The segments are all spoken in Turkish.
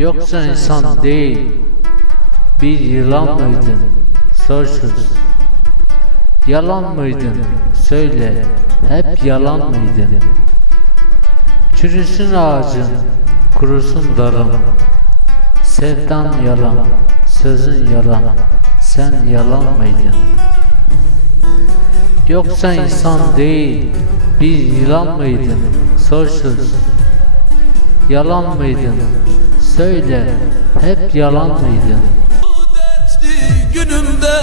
Yoksa insan değil bir yılan mıydın? Sorsuz. Yalan mıydın? Söyle. Hep yalan mıydın? Çürüsün ağacın, kurusun dalın. Sevdan yalan, sözün yalan. Sen yalan mıydın? Yoksa insan değil bir yılan mıydın? Sorsuz. Yalan mıydın? Söyle. Hep yalan mıydın? Günümde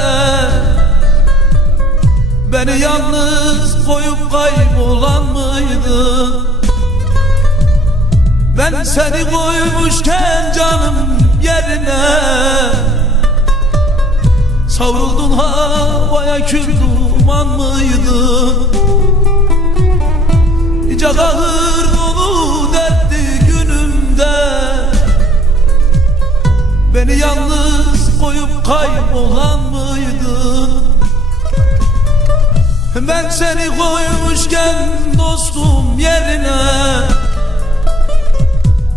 Beni yalnız koyup kaybolan mıydın? Ben seni koymuşken canım yerine Savruldun havaya kül duman mıydın? Nice Beni yalnız koyup kaybolan mıydın? Ben seni koymuşken dostum yerine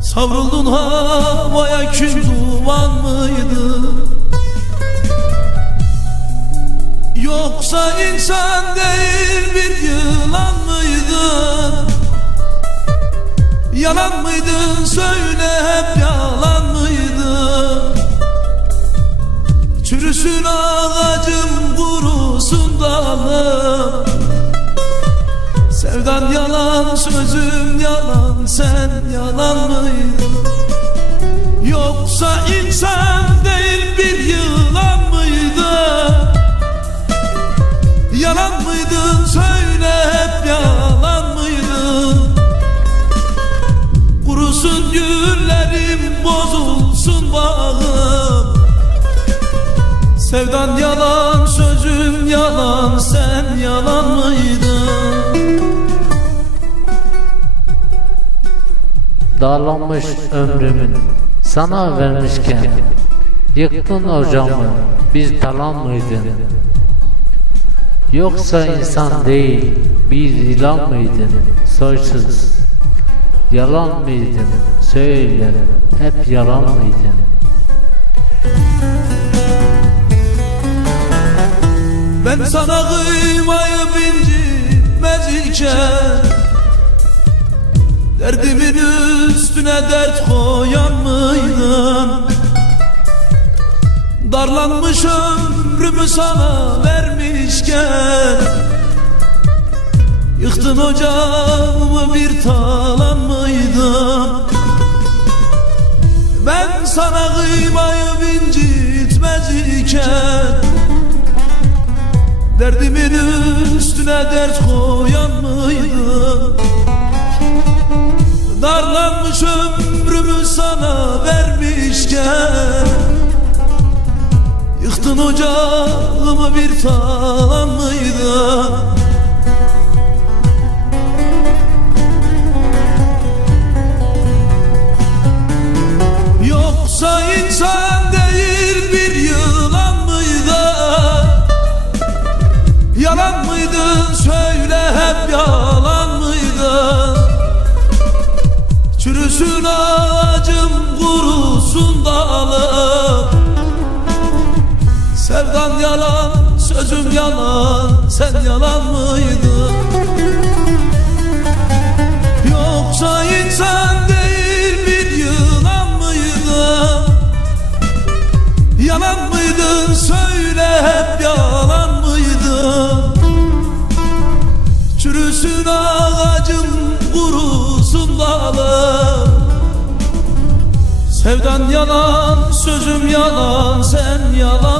Savruldun havaya kül duman mıydın? Yoksa insan değil bir yılan mıydın? Yalan mıydın söyle hep yalan Sevdan yalan sözüm yalan sen yalan mıydın? Yoksa insan değil bir yılan mıydın? Yalan mıydın söyle hep yalan mıydın? Kurusun güllerim bozulsun bağım Sevdan yalan sözüm yalan sen yalan mıydın? Dağlanmış ömrümün sana vermişken Yıktın ocağımı biz talan mıydın? Yoksa insan değil bir yılan mıydın? Soysuz. Yalan mıydın? Söyle hep yalan mıydın? Ben sana kıymayı incitmez iken Derdimin üstüne dert koyan mıydın? Darlanmış ömrümü sana vermişken Yıktın ocağımı bir talan mıydın? Ben sana kıymayı incitmez iken Derdimin üstüne dert koyan mıydın? Sana vermişken Yıktın ocağımı bir talan mıydın? Yoksa insan değil bir yılan mıydı? Yalan mıydın söyle hep yalan Çürüsün ağacım kurusun dalım Sevdan yalan sözüm yalan sen yalan mıydın? Yoksa insan değil bir yılan mıydın? Yalan mıydın söyle hep yalan mıydın? Çürüsün ağacım kurusun dalım Sevdan yalan sözüm yalan sen yalan?